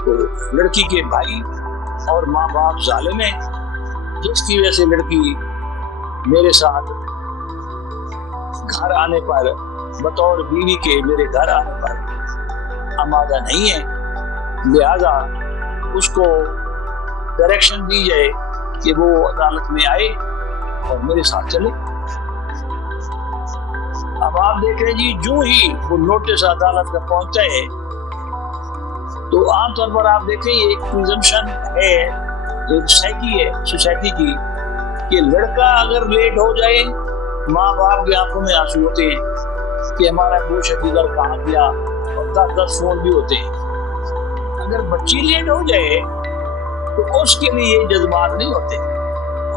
تو لڑکی کے بھائی اور ماں باپ ظالم ہیں، جس کی وجہ سے لڑکی میرے ساتھ گھر آنے پر بطور بیوی کے میرے گھر آنے پر آمادہ نہیں ہے، لہذا اس کو ڈائریکشن دی جائے کہ وہ عدالت میں آئے اور میرے ساتھ چلے۔ اب آپ دیکھ رہے جی، جو ہی وہ نوٹس عدالت کا پہنچتا ہے تو عام طور پر آپ دیکھیں یہ ایک پریزمپشن ہے، ایک سائیکی ہے سوسائٹی کی، کہ لڑکا اگر لیٹ ہو جائے ماں باپ کی آنکھوں میں آنسو ہوتے ہیں کہ ہمارا گوشت دیگر کہاں گیا، اور 10 فون بھی ہوتے ہیں۔ اگر بچی لیٹ ہو جائے تو اس کے لیے یہ جذبات نہیں ہوتے،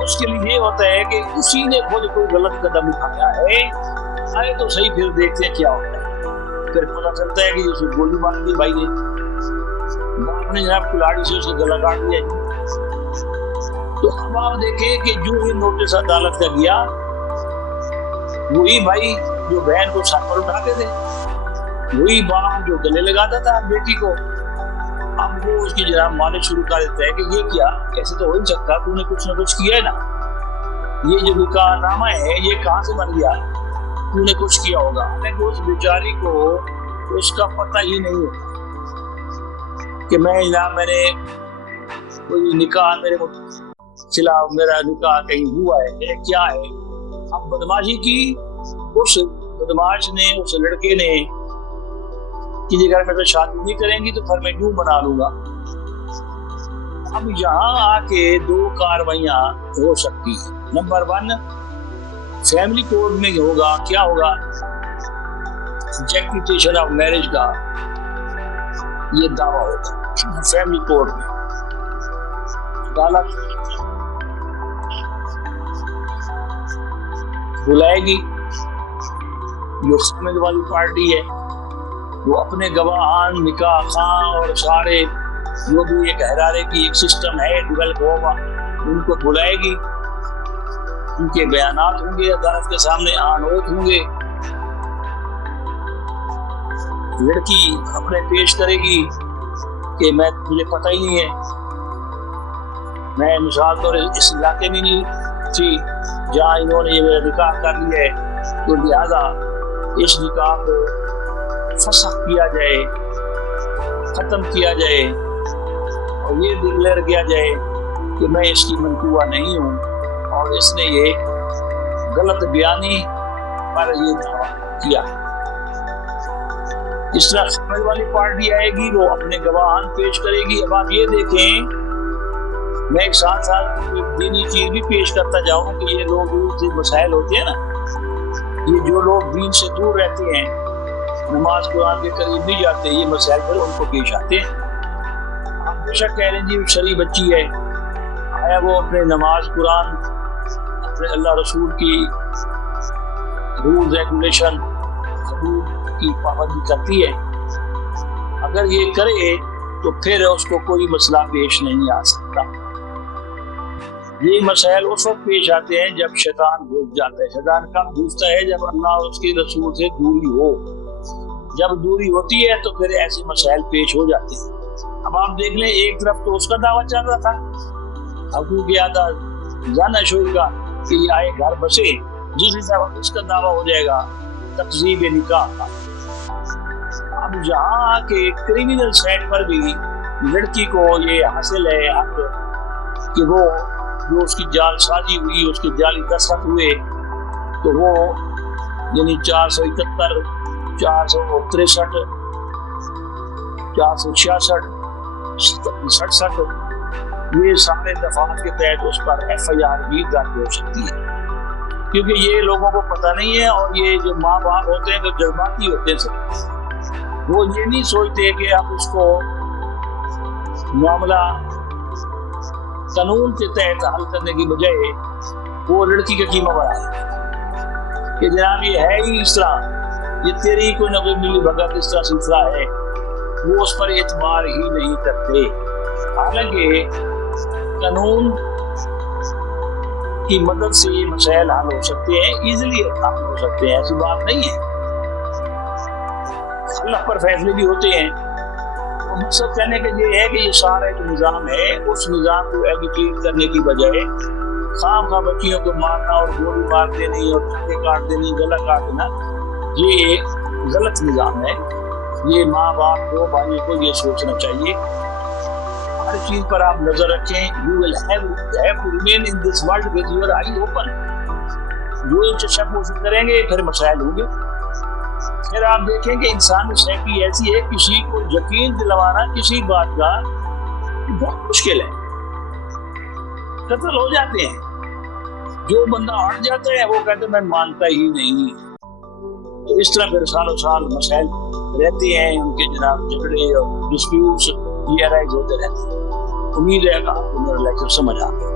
اس کے لیے یہ ہوتا ہے کہ اسی نے خود کوئی غلط قدم اٹھایا ہے، آئے تو صحیح پھر دیکھتے ہیں کیا ہوتا ہے۔ پھر پتہ چلتا ہے کہ اسے گولی مار دی بھائی نے، باپ نے جناب کلاڑی سے اسے گلا کاٹ دیا۔ تو اب آپ دیکھیں کہ جو ہی نوٹس عدالت کا گیا، وہی بھائی جو بہن کو سر پر اٹھاتے تھے، وہی باپ جو گلے لگاتا تھا بیٹی کو، اب وہ اس کی جناب مالک شروع کر دیتا ہے کہ یہ کیا، ایسے تو ہو نہیں سکتا، تو نے کچھ نہ کچھ کیا ہے نا، یہ جو نکاح نامہ ہے یہ کہاں سے بن گیا، تو نے کچھ کیا ہوگا۔ لیکن اس بیچاری کو اس کا پتہ ہی نہیں ہوتا کہ میں نے کوئی نکاح میرے خلاف، میرا نکاح کہیں ہوا ہے کیا ہے۔ اب بدماشی کی اس بدماش نے، اس لڑکے نے کہ اگر میں تو شادی نہیں کریں گی تو پھر میں کیوں بنا لوں گا۔ اب یہاں آ کے 2 کاروائیاں ہو سکتی ہیں۔ نمبر 1 فیملی کورٹ میں ہوگا، کیا ہوگا، ایجیکٹیشن آف میرج کا یہ دعویٰ ہوگا فیملی کورٹ میں۔ عدالت بلائے گی، جو خامد والی پارٹی ہے وہ اپنے گواہان، نکاح خواہ اور سارے جو بھی ایک ہرارے کی ایک سسٹم ہے ڈیولپ ہوگا، ان کو بلائے گی، ان کے بیانات ہوں گے، عدالت کے سامنے آنوت ہوں گے، لڑکی اپنے پیش کرے گی کہ مجھے پتہ ہی نہیں ہے، میں مثال طور اس علاقے میں نہیں تھی جہاں انہوں نے یہ نکاح کر لیا ہے، تو لہٰذا اس نکاح کو فسخ کیا جائے، ختم کیا جائے، اور یہ ڈکلیئر کیا جائے کہ میں اس کی منقوہ نہیں ہوں اور اس نے یہ غلط بیانی پر یہ دعویٰ کیا۔ اس طرح سمجھ والی پارٹی آئے گی، وہ اپنے گواہان پیش کرے گی۔ اب آپ یہ دیکھیں، میں ایک ساتھ دینی چیز بھی پیش کرتا جاؤں کہ یہ لوگ جو مسائل ہوتے ہیں نا، یہ جو لوگ دین سے دور رہتے ہیں، نماز قرآن کے قریب نہیں جاتے، یہ مسائل پھر ان کو پیش آتے ہیں۔ آپ بے شک کہہ رہے ہیں جی شرعی بچی ہے، آیا وہ اپنے نماز قرآن، اپنے اللہ رسول کی رول ریگولیشن حدود کی پابندی کرتی ہے؟ اگر یہ کرے تو پھر اس کو کوئی مسئلہ پیش نہیں آ سکتا۔ یہ مسائل اس وقت پیش آتے ہیں جب شیطان گھس جاتا ہے۔ شیطان کب گھستا ہے؟ جب اللہ اور اس کے رسول سے دوری ہو۔ جب دوری ہوتی ہے تو پھر ایسے مسائل پیش ہو جاتے ہیں۔ اب آپ دیکھ لیں، ایک طرف تو اس کا دعویٰ چل رہا تھا حقوق زانہ شوئی کا کہ یہ آئے گھر بسے، دوسری طرف اس کا دعویٰ ہو جائے گا تقزیب نکاح کا۔ اب یہاں کے کریمنل سائٹ پر بھی لڑکی کو یہ حاصل ہے حق کہ وہ جو اس کی جال سازی ہوئی، اس کے جعلی دستخط ہوئے، تو وہ یعنی 471 463 466 67 یہ سارے دفعات کے تحت اس پر FIR بھی درج ہو سکتی ہے، کیونکہ یہ لوگوں کو پتہ نہیں ہے، اور یہ جو ماں باپ ہوتے ہیں وہ جذباتی ہوتے ہیں سب، وہ یہ نہیں سوچتے کہ اب اس کو معاملہ قانون کے تحت حل کرنے کی بجائے وہ لڑکی کا قیمہ بڑھائے کہ جناب یہ ہے ہی اس طرح، یہ تیری کوئی نہ کوئی ملی بھگت اس طرح سلسلہ ہے، وہ اس پر اعتبار ہی نہیں کرتے۔ حالانکہ قانون کی مدد سے یہ مسائل حل ہو سکتے ہیں، ایزیلی حل ہو سکتے ہیں، ایسی بات نہیں ہے۔ اللہ پر فیصلے بھی ہوتے ہیں، مقصد کہنے کے یہ ہے کہ یہ سارا جو نظام ہے اس نظام کو ایجوکیٹ کرنے کی بجائے خام خواہ بچیوں کو مارنا اور گولی مار دینی اور ٹھنڈے کاٹ دینی گلا کاٹ دینا یہ ایک غلط نظام ہے. یہ ماں باپ کو بھائیوں کو یہ سوچنا چاہیے ہر چیز پر آپ نظر رکھیں. You will have to remain in this world with your eye open. جو چشم پوشی کریں گے پھر مسائل ہوں گے. پھر آپ دیکھیں کہ انسانی سائیکی ایسی ہے کسی کو یقین دلوانا کسی بات کا بہت مشکل ہے. قتل ہو جاتے ہیں جو بندہ ہٹ جاتا ہے وہ کہتے ہیں میں مانتا ہی نہیں. تو اس طرح پھر سالوں سال مسائل رہتے ہیں ان کے جناب جھگڑے اور ڈسپیوٹس یہ رائز ہوتے رہتے ہیں. امید ہے کہ آپ کو میرا لیکچر سمجھ آ گیا.